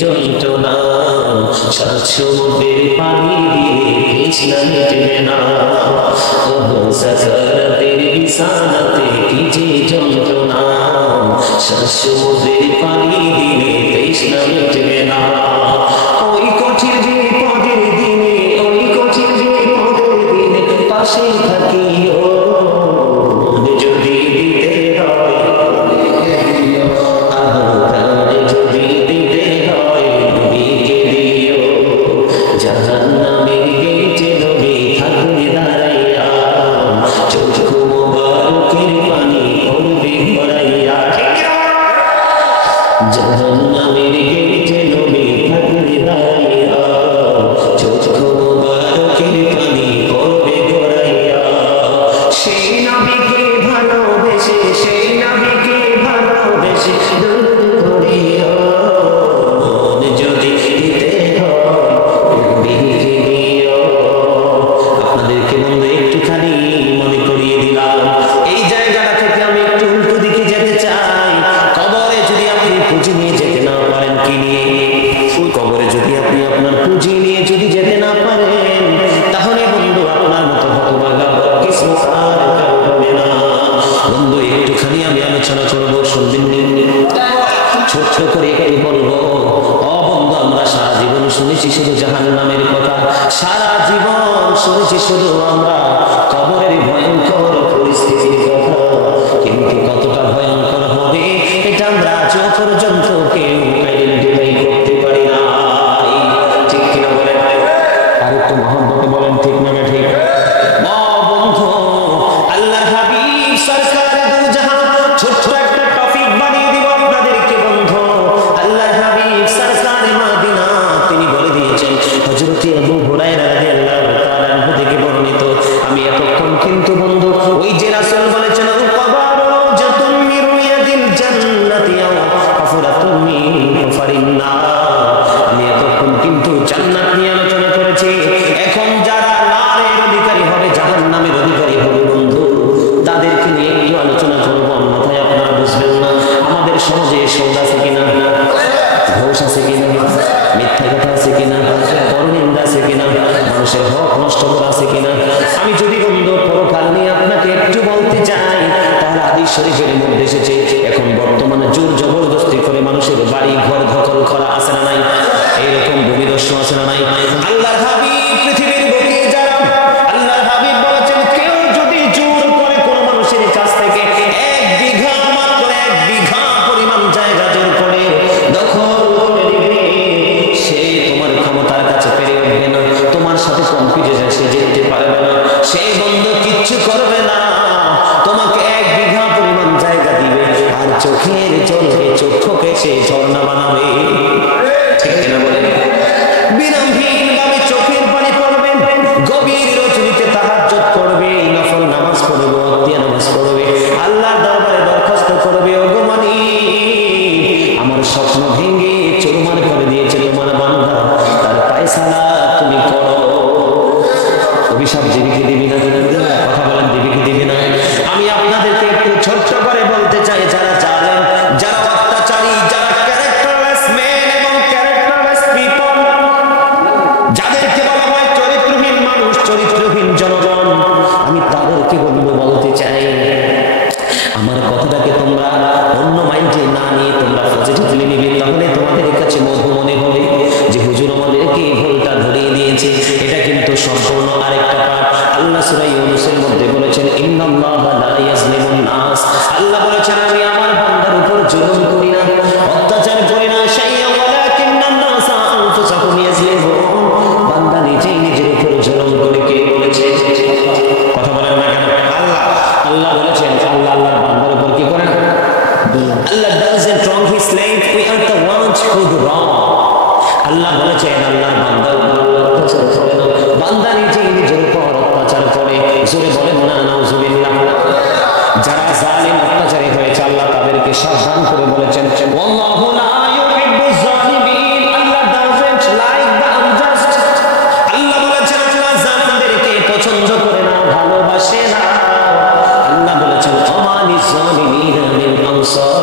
যন্ত্রণা সাত সমুদ্রের পানি দিয়ে তৃষ্ণা মিটবে না। সাকারাতের বিছানাতে কি যে যন্ত্রণা সাত সমুদ্রের পানি দিলে তৃষ্ণা মিটবে না। ওই কঠিন যে পদের দিনে, ওই কঠিন যে পদের দিনে পাশে থাকিও যদি দিতে হয়, যদি দিতে হয় নবীকে দিও। জাহান্নামের গেটে নবী থাকবে দাঁড়াইয়া, চক্ষু মোবারকের পানি পড়বে গড়াইয়া। জাহান্নামের গেটে নবী থাকবে দাঁড়াইয়া, চক্ষু মোবারকের পানি পড়বে গড়াইয়া। সেই নবীকে ভালোবেসে, সেই নবীকে ভালোবেসে দরুদ পড়িও। মন যদি দিতে হয় নবীকে দিও। আপনাদেরকে বন্ধু একটুখানি মনে করিয়ে দিলাম, এই জায়গাটা থেকে আমি একটু উল্টো দিকে যেতে চাই। কবরে যদি আপনি পুঁজি নিয়ে যেতে না পারেন, কি নিয়ে? কবরে যদি আপনি আপনার পুঁজি নিয়ে যদি যেতে না পারেন, তাহলে বন্ধু আপনার মতো হতভাগা কিসমত আর কারো হবে না। বন্ধু একটুখানি আমি আলোচনা করবো, শুনবেন? ছোট্ট করে একটু বলবো। ও বন্ধু, আমরা সারা জীবন শুনেছি শুধু জাহান্নামের কথা, সারা জীবন শুনেছি শুধু আমরা কবরের ভয়ঙ্কর পরিস্থিতির কথা, কিন্তু কতটা ভয়ঙ্কর হবে এটা আমরা আজও পর্যন্ত কেউ আইডেন্টিফাই করতে পারি না। ঠিক কিনা বলেন? আর একটু মহব্বতে বলেন, ঠিক না ঠিক? বন্ধু, আল্লাহর হাবিব সরকারে দু জাহান ছোট্ট একটা টপিক বানিয়ে দিব আপনাদেরকে বন্ধু। আল্লাহর হাবিব সরকারে মদিনা তিনি বলে দিয়েছেন, হযরত আবু হুরায়রা রাদিয়াল্লাহু তাআলা আনহু থেকে বর্ণিত। আমি এতক্ষণ কিন্তু বন্ধু ওই যে রাসূল বলেছেন কবরু জাতুম মির রিয়াদিল জান্নাতি আও হাফরাতুম মিন হুফারিন নার, আমি এতক্ষণ কিন্তু জান্নাত নিয়ে আলোচনা করেছি। এখন যারা নারের অধিকারী হবে, জাহান্নামের অধিকারী হবে বন্ধু, তাদেরকে নিয়ে একটু আলোচনা করবো। অন্যথায় আপনারা বুঝবেন না আমাদের সমাজে সৌদ আছে কিনা, ঘোষ আছে কিনা, মিথ্যা কথা আছে কিনা, পরনিন্দা আছে কিনা, মানুষের হক নষ্ট করা আছে কিনা। আমি যদি বন্ধু পরকাল নিয়ে আপনাকে একটু বলতে চাই, তাহলে হাদিস শরীফের মধ্যে এসেছে এখন বর্তমানে জোর জবরদস্তি করে মানুষের বাড়ি ঘর দখল করা আছে না নাই? এইরকম ভূমিদস্যু আছে না নাই? আল্লাহর হাবিব পৃথিবীর বুকে যারা, আল্লাহর হাবিব বলেছেন কেউ যদি জোর করে কোন মানুষের কাছ থেকে 1 বিঘা, মাত্র 1 বিঘা পরিমাণ জায়গা জোর করে দখল করে নেবে, সে তোমার ক্ষমতার কাছে পেরে উঠবে না, তোমার সাথে কম্পিটে যায় সে যেতে পারবে না, সেই বন্ধু কিচ্ছু করবে না, তোমাকে 1 বিঘা পরিমাণ জায়গা দিবে আর চোখের জলে চক্ষুকে সে ঝর্ণা বানাবে। ঠিক কিনা বলেন? বিরামহীন ভাবে চোখের পানি পড়বে, গভীর রজনীতে তাহাজ্জুদ করবে, নফল নামাজ পড়বে, ওয়াক্তিয়া নামাজ পড়বে, আল্লাহর দরবারে দরখাস্ত করবে, ওগো মালিক আমার স্বপ্ন ভেঙে চুরমার করে দিয়েছে তোমার বান্দা, তার ফায়সালা তুমি করো। অভিশাপ দেবীকে দিবি না? কথা বলেন, দেবীকে দিবি না? আমি আপনাদেরকে একটু ছোট্ট করে বলতে চাই, যারা জালেম, যারা অত্যাচারী, যারা ক্যারেক্টারলেস মেন এবং ক্যারেক্টারলেস পিপল, যাদেরকে বলা হয় চরিত্রহীন মানুষ, চরিত্রহীন জনগণ, আমি তাদেরকে বলতে চাই, আমার কথাটাকে তোমরা অন্য মাইন্ডে না নিয়ে তোমরা পজিটিভলি নিবে, তাহলে তোমাদের কাছে মধু মনে হবে যে হুজুর আমাদেরকে ভুলটা ধরিয়ে দিয়েছে। এটা কিন্তু সম্পূর্ণ আরেকটা পাঠ। আল্লাহ সূরা ইউনূসের মধ্যে বলেছেন ইন্নাল্লাহা লা ইয়াজলিমুন নাস, আল্লাহ বলেছেন আমি আমার বান্দার উপর জুলুম করি না, অত্যাচার করি না, শাইয়া ওয়ালাকিন্নান নাসা আনফুসাহুম ইয়াজলিমুন, বান্দা নিজেই নিজের উপর জুলুম করে। কে বলেছে? কথা বলেন না কেন? আল্লাহ বলেছেন। আল্লাহর বান্দার উপর কি করেন? আল্লাহ doesn't wrong his slave, we are the ones who do wrong. আল্লাহ বলেছেন আল্লাহর বান্দার উপর আল্লাহ অত্যাচার করে না, বান্দা নিজেই নিজের উপর অত্যাচার করে। জোরে বলেন না নাউজুবিল্লাহ। যারা জালিম অত্যাচারী হয়েছে আল্লাহ তাদেরকে সাবধান করে বলেছেন ওয়াল্লাহু লা ইউহিব্বুজ জালিমিন, আল্লাহ doesn't like the unjust। আল্লাহ বলেছেন আল্লাহ জালিমদেরকে পছন্দ করে না, ভালোবাসে না। আল্লাহ বলেছেন ওমা লিজ জালিমিনা মিন আনসার,